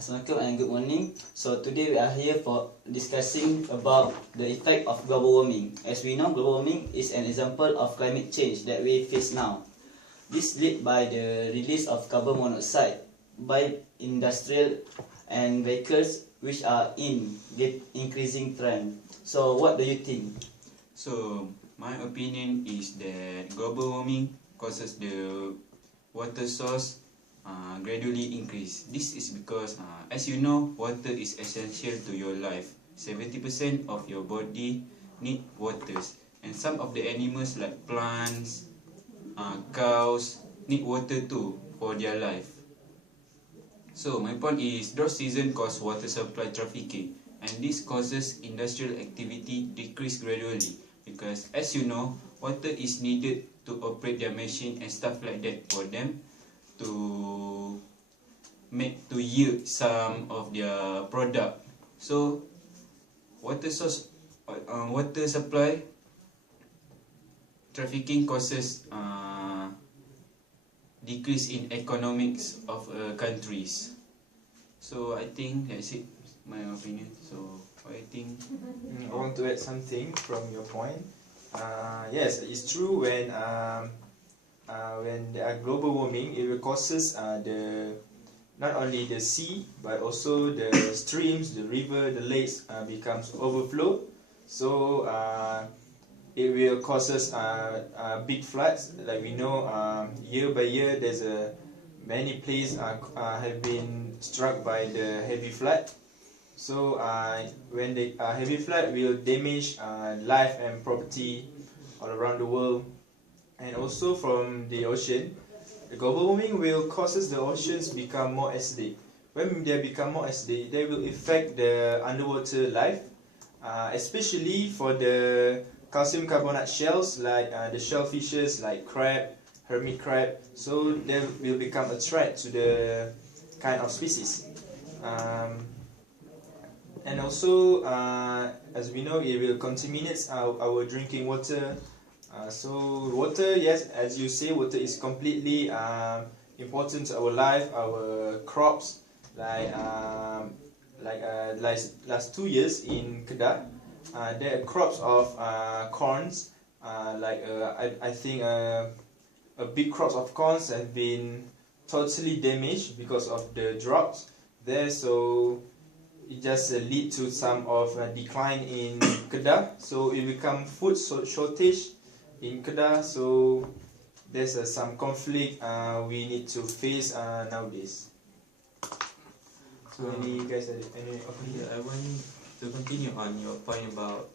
Assalamualaikum and good morning. So today we are here for discussing about the effect of global warming. As we know, global warming is an example of climate change that we face now. This led by the release of carbon monoxide by industrial and vehicles, which are in increasing trend. So what do you think? So my opinion is that global warming causes the water source gradually increase. This is because, as you know, water is essential to your life. 70% of your body need waters, and some of the animals like plants, cows need water too for their life. So my point is, drought season cause water supply trafficking, and this causes industrial activity decrease gradually, because as you know, water is needed to operate their machine and stuff like that for them to yield some of their product. So water supply trafficking causes decrease in economics of countries. So I think that's it, my opinion. So I think I want to add something from your point. Yes, it's true when there are global warming, it will causes not only the sea but also the streams, the river, the lakes becomes overflow. So it will causes big floods. Like we know, year by year there's many places have been struck by the heavy flood. So when the heavy flood will damage life and property all around the world. And also from the ocean, the global warming will causes the oceans become more acidic. When they become more acidic, they will affect the underwater life, especially for the calcium carbonate shells like the shellfishes like crab, hermit crab. So they will become a threat to the kind of species. And also, as we know, it will contaminate our drinking water. So water, yes, as you say, water is completely important to our life, our crops. Last 2 years in Kedah, there are crops of corns. I think a big crops of corns have been totally damaged because of the drought there. So it just lead to some of decline in Kedah. So it become food shortage in Kedah. So there's some conflict we need to face nowadays. So any guys any opinion? I want to continue on your point about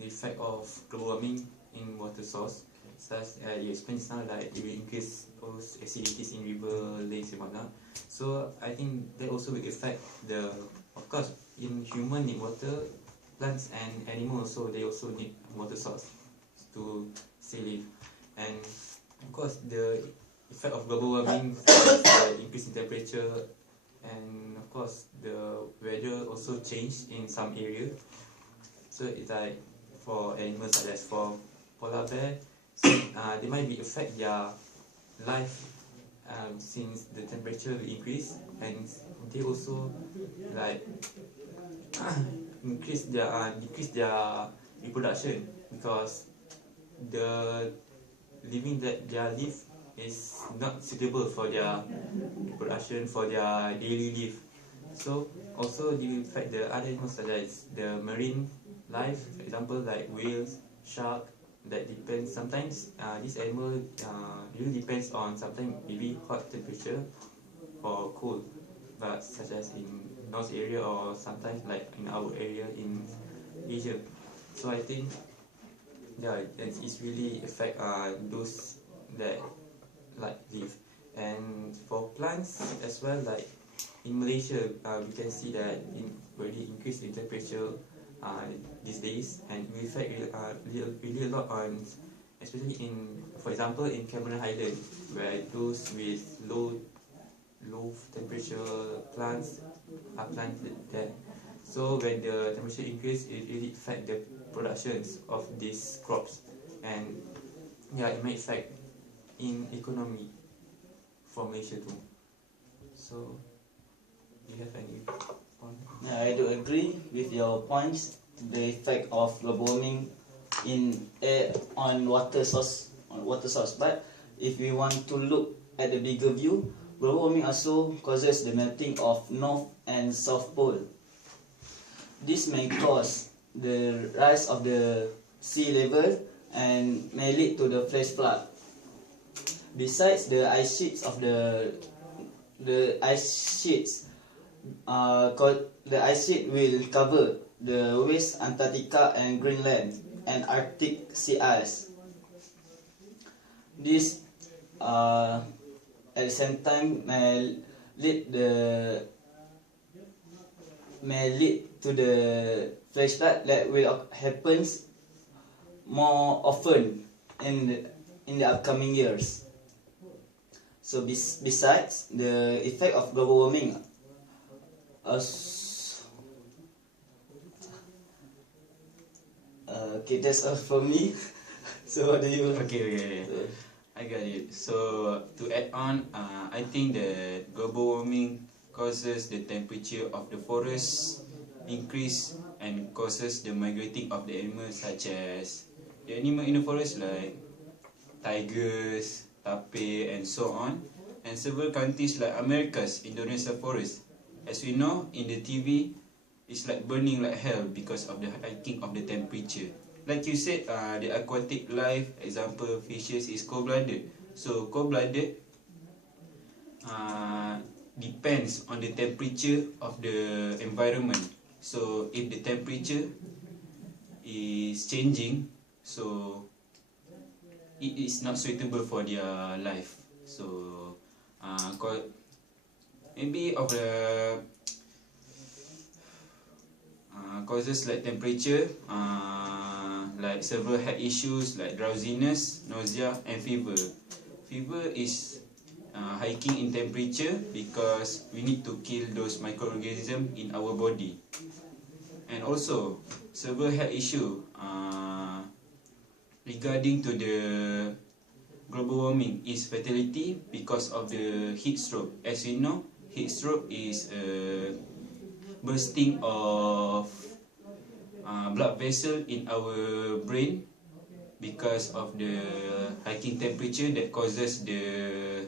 the effect of global warming in water source. Such you explained just now, like it will increase those acidities in river, lakes and whatnot. So I think that also will affect of course, in human need water, plants and animals also, they also need water source to stay live. And of course the effect of global warming is the increase in temperature, and of course the weather also change in some area. So it's like for animals such as for polar bear, so, they might be affect their life since the temperature will increase, and they also like decrease their reproduction, because the living that they live is not suitable for their reproduction, for their daily life. So also they will affect the other animals such as the marine life, for example like whales, shark, that depends sometimes this animal really depends on sometimes maybe hot temperature or cold, but such as in North area or sometimes like in our area in Asia. So I think it's really affect those that like live. And for plants as well, like in Malaysia, we can see that really increase in temperature these days, and we affect really a lot on, especially in, for example, in Cameron Highland, where those with low temperature plants are planted there. So when the temperature increase, it really affect the productions of these crops, and it may affect in economy for Malaysia too. So do you have any I do agree with your points. The effect of global warming in air on water source, But if we want to look at the bigger view, global warming also causes the melting of North and South Pole. This may cause the rise of the sea level and may lead to the flash flood. Besides the ice sheets of the ice sheets, the ice sheet will cover the West Antarctica and Greenland and Arctic sea ice. This at the same time may lead to the flash flood that will happens more often in the upcoming years. So besides the effect of global warming, okay, that's all for me. So what do you? Okay. I got it. So to add on, I think that global warming causes the temperature of the forest increase and causes the migrating of the animals, such as the animal in the forest like tigers, tapir and so on, and several countries like America's Indonesia forest. As we know in the TV, it's like burning like hell because of the hiking of the temperature. Like you said, the aquatic life, example fishes, is cold-blooded. So cold-blooded depends on the temperature of the environment. So if the temperature is changing, so it is not suitable for their life. So maybe of the causes like temperature, like several health issues like drowsiness, nausea and fever. Fever is hiking in temperature because we need to kill those microorganisms in our body. And also several health issue regarding to the global warming is fatality because of the heat stroke. As we know, heat stroke is bursting of blood vessel in our brain because of the hiking temperature that causes the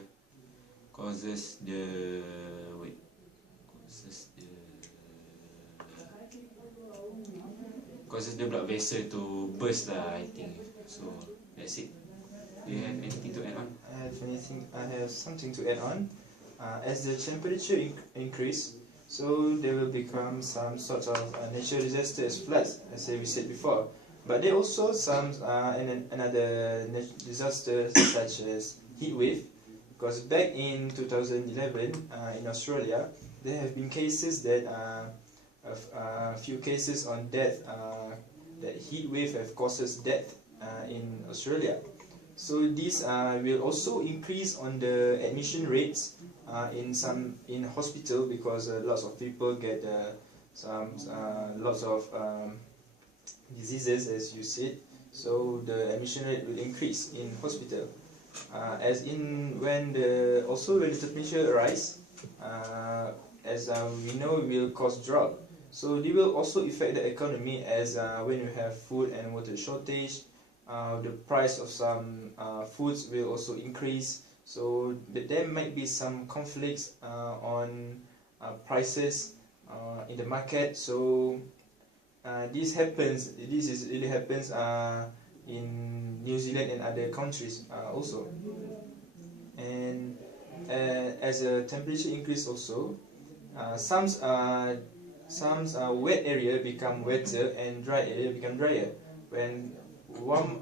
blood vessel to burst lah, I think. So that's it. Do you have anything to add on? I have something to add on. As the temperature increase, so there will become some sort of natural disasters, floods, as we said before. But there are also some another disasters such as heat wave, because back in 2011 in Australia, there have been cases that a few cases on death, that heat wave have causes death in Australia. So this will also increase on the admission rates in hospital, because lots of people get lots of diseases, as you said. So the admission rate will increase in hospital. When the temperature rise, as we know, it will cause drought. So they will also affect the economy, as when you have food and water shortage, the price of some foods will also increase. So there might be some conflicts on prices in the market. So this really happens in New Zealand and other countries also. And as a temperature increase also, some wet area become wetter and dry area become drier. When warm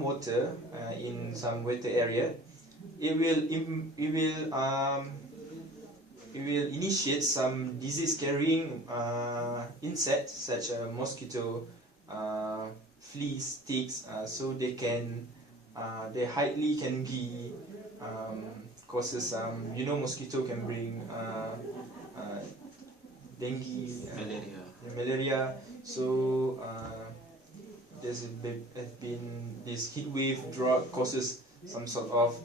water in some wetter area, it will initiate some disease carrying insects, such as mosquito, fleas, ticks. So they highly can be causes mosquito can bring dengue, malaria. So there's been this heat wave drought causes some sort of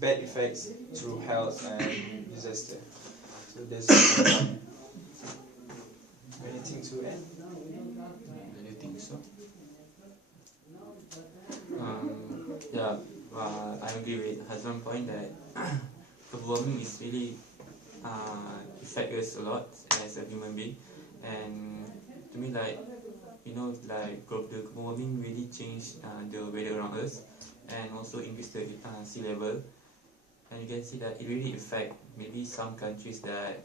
bad effects through health and disaster. So that's one point that global warming is really affect us a lot as a human being, and to me, like, like the global warming really changed the weather around us, and also increase the sea level, and you can see that it really affect maybe some countries that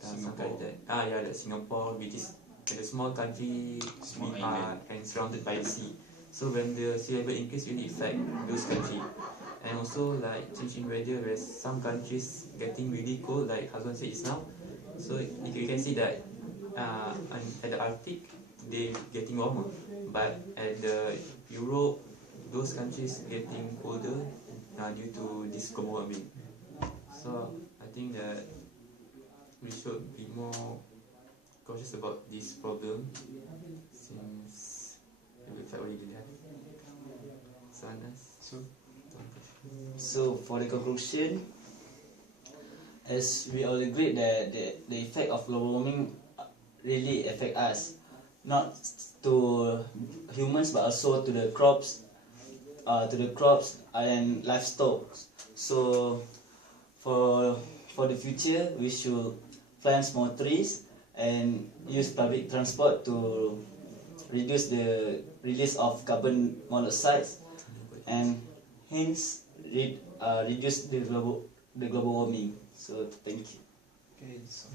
some countries that Singapore, which is a small country, Small we island. and surrounded by the sea. So when the sea level increase, really affect those countries. And also like changing weather, where some countries getting really cold, like Hazwan said just now. So you can see that at the Arctic they getting warmer, but at the Europe, those countries getting colder due to this global warming. So I think that we should be more cautious about this problem, since it will affect already there. So Anas, So for the conclusion, as we all agree that the effect of global warming really affect us, not to humans but also to the crops, and livestock. So for the future, we should plant more trees and use public transport to reduce the release of carbon monoxide, and hence reduce the global warming. So thank you. Okay, so